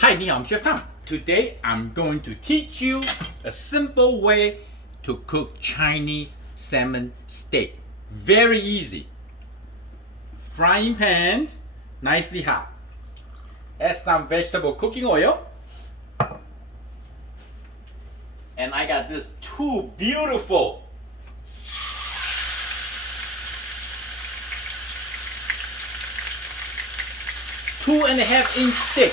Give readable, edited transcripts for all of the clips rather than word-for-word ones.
Hi, I'm Chef Tom. Today I'm going to teach you a simple way to cook Chinese salmon steak. Very easy. Frying pan, nicely hot. Add some vegetable cooking oil. And I got this two beautiful 2.5-inch thick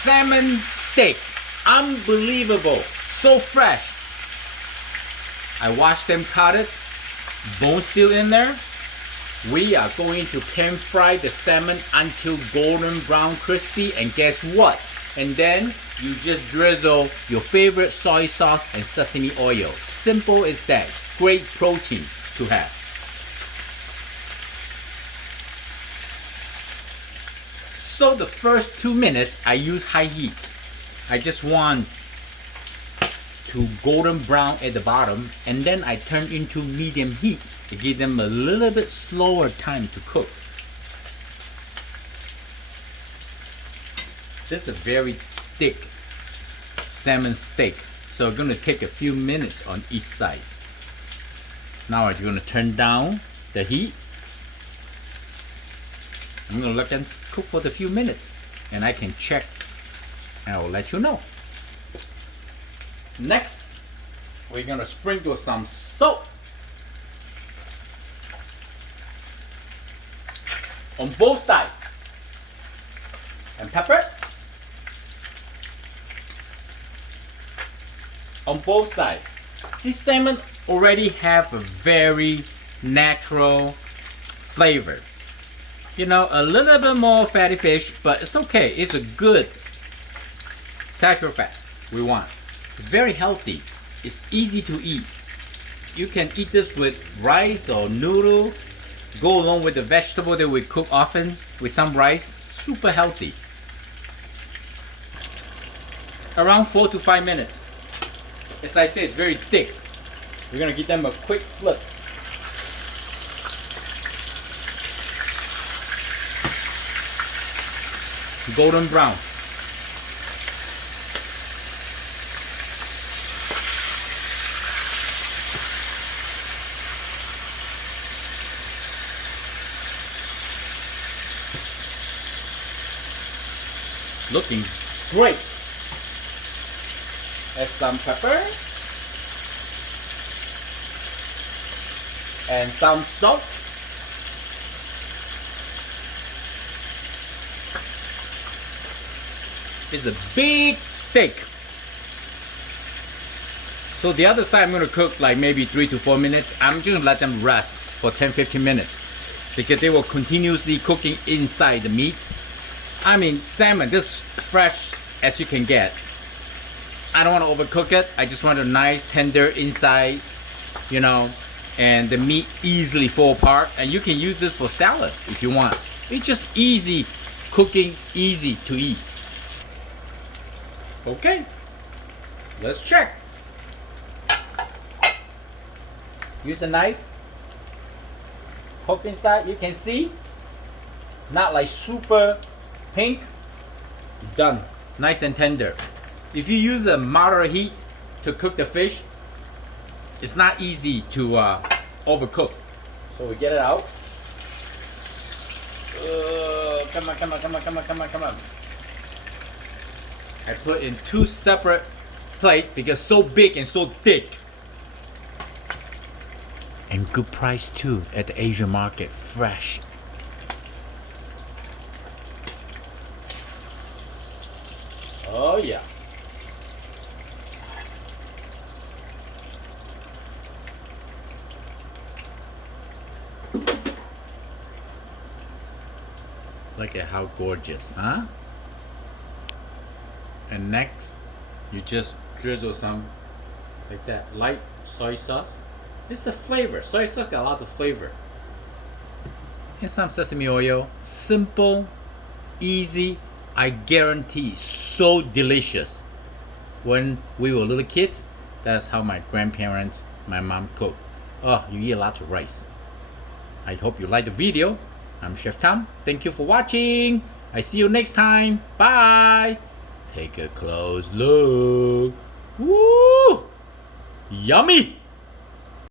salmon steak. Unbelievable. So fresh. I washed them, cut it. Bone still in there. We are going to pan fry the salmon until golden brown crispy, and guess what? And then you just drizzle your favorite soy sauce and sesame oil. Simple as that. Great protein to have. So the first 2 minutes I use high heat. I just want to golden brown at the bottom, and then I turn into medium heat to give them a little bit slower time to cook. This is a very thick salmon steak, so I'm going to take a few minutes on each side. Now I'm going to turn down the heat. I'm going to let them cook for a few minutes, and I can check and I'll let you know. Next, we're going to sprinkle some salt on both sides, and pepper on both sides. See, salmon already have a very natural flavor. You know, a little bit more fatty fish, but it's okay. It's a good saturated fat we want. It's very healthy. It's easy to eat. You can eat this with rice or noodle. Go along with the vegetable that we cook often with some rice. Super healthy. Around 4 to 5 minutes. As I say, it's very thick. We're gonna give them a quick flip. Golden brown. Looking great. Add some pepper and some salt. It's a big steak. So the other side I'm going to cook like maybe 3 to 4 minutes. I'm just going to let them rest for 10-15 minutes because they will continuously cooking inside the meat. I mean, salmon, this fresh as you can get. I don't want to overcook it. I just want a nice tender inside, you know, and the meat easily fall apart. And you can use this for salad if you want. It's just easy cooking, easy to eat. Okay, let's check. Use a knife. Poke inside. You can see, not like super pink. Done. Nice and tender. If you use a moderate heat to cook the fish, it's not easy to overcook. So we get it out. Come on, come on, come on, come on, come on, come on. I put in 2 separate plates because so big and so thick. And good price too at the Asian market, fresh. Oh yeah. Look at how gorgeous, huh? And next, you just drizzle some like that light soy sauce. It's a flavor. Soy sauce got a lot of flavor. And some sesame oil. Simple, easy. I guarantee, so delicious. When we were little kids, that's how my grandparents, my mom cooked. Oh, you eat a lot of rice. I hope you like the video. I'm Chef Tom. Thank you for watching. I see you next time. Bye. Take a close look. Woo! Yummy!